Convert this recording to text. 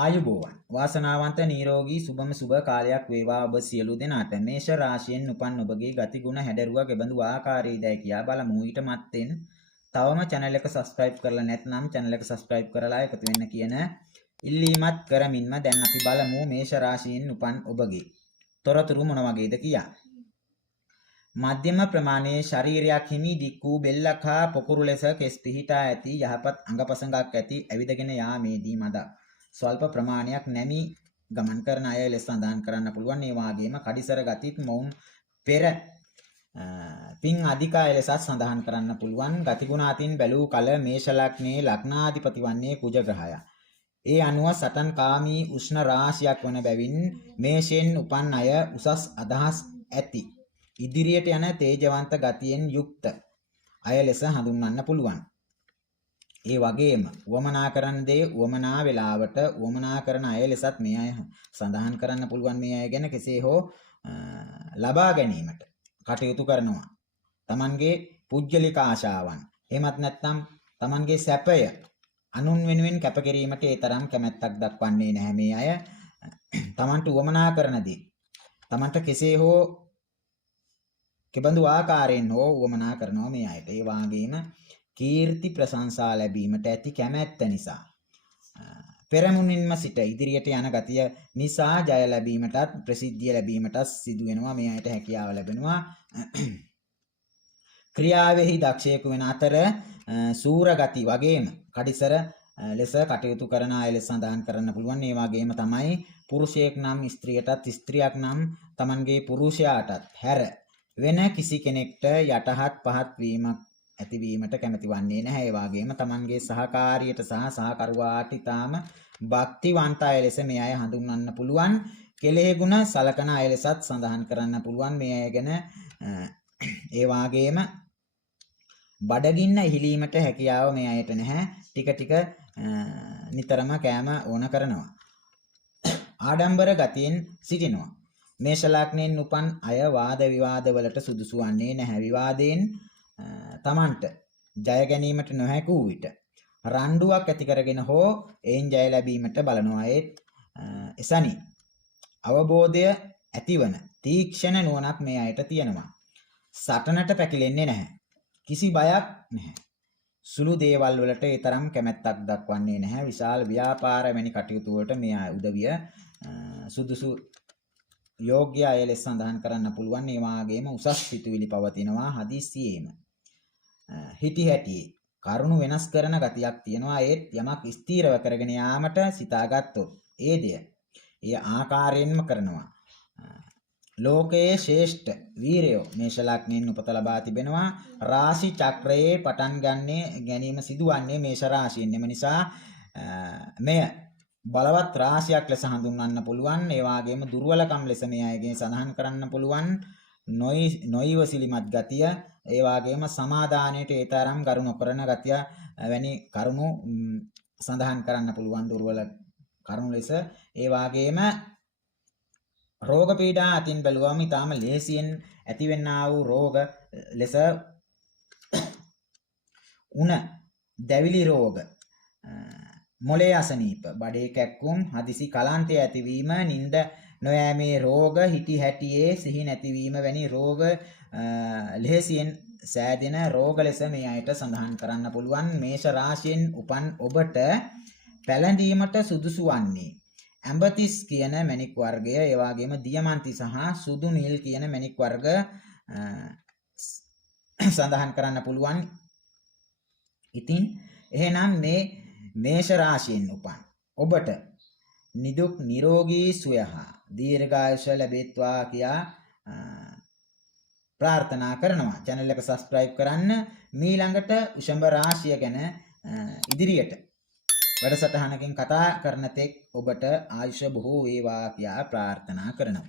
ආයුබෝවන් වාසනාවන්ත නිරෝගී සුබම සුබ කාලයක් වේවා ඔබ සියලු දෙනාට. මේෂ රාශියෙන් උපන් ඔබගේ ගතිගුණ හැඩරුව කෙබඳු ආකාරයේදයි කියා බලමු. ඊට මත්තෙන් තවම channel එක subscribe කරලා නැත්නම් channel එක subscribe කරලා එකතු වෙන්න කියන ඉල්ලීමත් කරමින්ම දැන් අපි බලමු මේෂ රාශියෙන් උපන් ඔබගේ තොරතුරු මොන වගේද කියා. මධ්‍යම ප්‍රමාණයේ ශරීරයක් හිමි දික් වූ බෙල්ලක් හා පොකුරු ලෙස කෙස් පිහිටා ඇති යහපත් අංගපසඟක් ඇති ඇවිදගෙන යාමේදී මදක් ස්වල්ප ප්‍රමාණයක් නැමි ගමන් කරන අය ලෙස සඳහන් කරන්න පුළුවන්. ඒ වගේම කඩිසර ගතිත් මොවුන් පෙර පින් අධික අය ලෙසත් සඳහන් කරන්න පුළුවන්. ගතිගුණ අතින් බැලූ කල මේෂ ලග්නයේ ලග්නාධිපති වන්නේ කුජ ග්‍රහය. ඒ අනුව සටන් කාමී උෂ්ණ රාශියක් වන බැවින් මේෂයෙන් උපන් අය උසස් අදහස් ඇති ඉදිරියට යන තේජවන්ත ගතියෙන් යුක්ත අය ලෙස හඳුන්වන්න පුළුවන්. ඒ වගේම වමනා කරන දේ වමනා වේලාවට වමනා කරන අය ලෙසත් මේ අය සඳහන් කරන්න පුළුවන්. මේ අය ගැන කෙසේ හෝ ලබා ගැනීමට කටයුතු කරනවා. Tamanගේ පුජ්‍යලික ආශාවන් එහෙමත් නැත්නම් Tamanගේ සැපය අනුන් වෙනුවෙන් කැපකිරීමට ඒ තරම් කැමැත්තක් දක්වන්නේ නැහැ මේ අය. Tamanට වමනා කරන දේ Tamanට කෙසේ හෝ කෙබඳු ආකාරයෙන් හෝ වමනා කරනවා මේ අයට. ඒ වගේම කීර්ති ප්‍රශංසා ලැබීමට ඇති කැමැත්ත නිසා පෙරමුණින්ම සිට ඉදිරියට යන ගතිය නිසා ජය ලැබීමටත් ප්‍රසිද්ධිය ලැබීමටත් සිදු වෙනවා. මේ අයට හැකියාව ලැබෙනවා. ක්‍රියාවෙහි දක්ෂයෙකු වෙන අතර සූර ගති වගේම කඩිසර ලෙස කටයුතු කරන අය ලෙස සඳහන් කරන්න පුළුවන්. ඒ වගේම තමයි පුරුෂයෙක් නම් ස්ත්‍රියටත් ස්ත්‍රියක් නම් Tamanගේ පුරුෂයාටත් හැර වෙන කිසි කෙනෙක්ට යටහත් පහත් වීමක් ඇතිවීමට කැමති වන්නේ නැහැ. ඒ වගේම Tamanගේ සහකාරියට සහ සහකරුවාට ඊටාම භක්තිවන්ත අය ලෙස මේ අය හඳුන්වන්න පුළුවන්. කෙලෙහි ගුණ සලකන අය ලෙසත් සඳහන් කරන්න පුළුවන් මේ අය ගැන. ඒ වගේම බඩගින්න ඉහිලීමට හැකියාව මේ අයට නැහැ. ටික ටික නිතරම කෑම ඕන කරනවා. ආඩම්බර ගතියෙන් සිටිනවා. මේෂ ලග්නයෙන් උපන් අය වාද විවාද වලට සුදුසු වන්නේ නැහැ. විවාදයෙන් තමන්ට ජය ගැනීමට නොහැකි විට රණ්ඩුවක් ඇති කරගෙන හෝ එයින් ජය ලැබීමට බලනවා. ඒත් එසැනි අවබෝධය ඇතිවන තීක්ෂණ නුවණක් මේ අයට තියෙනවා. සටනට පැකිලෙන්නේ නැහැ. කිසි බයක් නැහැ. සුළු දේවල් වලට ඒ තරම් කැමැත්තක් දක්වන්නේ නැහැ. විශාල ව්‍යාපාර වැනි කටයුතු වලට මේ අය උදවිය සුදුසු යෝග්‍ය අය ලෙස සඳහන් කරන්න පුළුවන්. ඒ වගේම උසස් පිටුවිලි පවතිනවා. හදිස්සියෙම හිටි හැටි කරුණු වෙනස් කරන ගතියක් තියෙනවා. ඒත් යමක් ස්ථීරව කරගෙන යාමට සිතාගත්තොත් ඒ දෙය ඒ ආකාරයෙන්ම කරනවා. ලෝකයේ ශ්‍රේෂ්ඨ වීරයෝ මේෂ ලග්නයෙන් උපත ලබා තිබෙනවා. රාශි චක්‍රයේ පටන් ගැනීම සිදුවන්නේ මේෂ රාශියෙන්. එම නිසා මෙය බලවත් රාශියක් ලෙස හඳුන්වන්න පුළුවන්. ඒ වගේම දුර්වලකම් ලෙස මේ අයගෙන් සඳහන් කරන්න පුළුවන්. නොයිවසිලිමත් ගතිය, ඒ වගේම සමාදානයට ඒ තරම් කරු නොකරන ගතිය වැනි කරුණු සඳහන් කරන්න පුළුවන් දුර්වල කරුණු ලෙස. ඒ වගේම රෝග පීඩා අතින් බැලුවම ඊටාම ලේසියෙන් ඇතිවෙනා වූ රෝග ලෙස උණ දැවිලි රෝග, මොළයේ අසනීප, බඩේ කැක්කුම්, හදිසි කලන්තය ඇතිවීම, නිින්ද නොයෑමේ රෝග, හිටි හැටියේ සිහි නැතිවීම වැනි රෝග ලෙහෙසියෙන් සෑදෙන රෝග ලෙස මේ අයට සඳහන් කරන්න පුළුවන්. මේෂ රාශියෙන් උපන් ඔබට පැළඳීමට සුදුසු වන්නේ ඇඹතිස් කියන මණික් වර්ගය, ඒ වගේම දියමන්ති සහ සුදු නිල් කියන මණික් වර්ග සඳහන් කරන්න පුළුවන්. ඉතින් එහෙනම් මේ මේෂ රාශියෙන් උපන් ඔබට නිදුක් නිරෝගී සුවය හා දීර්ඝායුෂ ලැබෙත්වා කියා ප්‍රාර්ථනා කරනවා. channel එක subscribe කරන්න. මීළඟට වෘෂභ රාශිය ගැන ඉදිරියට වැඩසටහනකින් කතා කරන තෙක් ඔබට ආයුෂ බොහෝ වේවා කියා ප්‍රාර්ථනා කරනවා.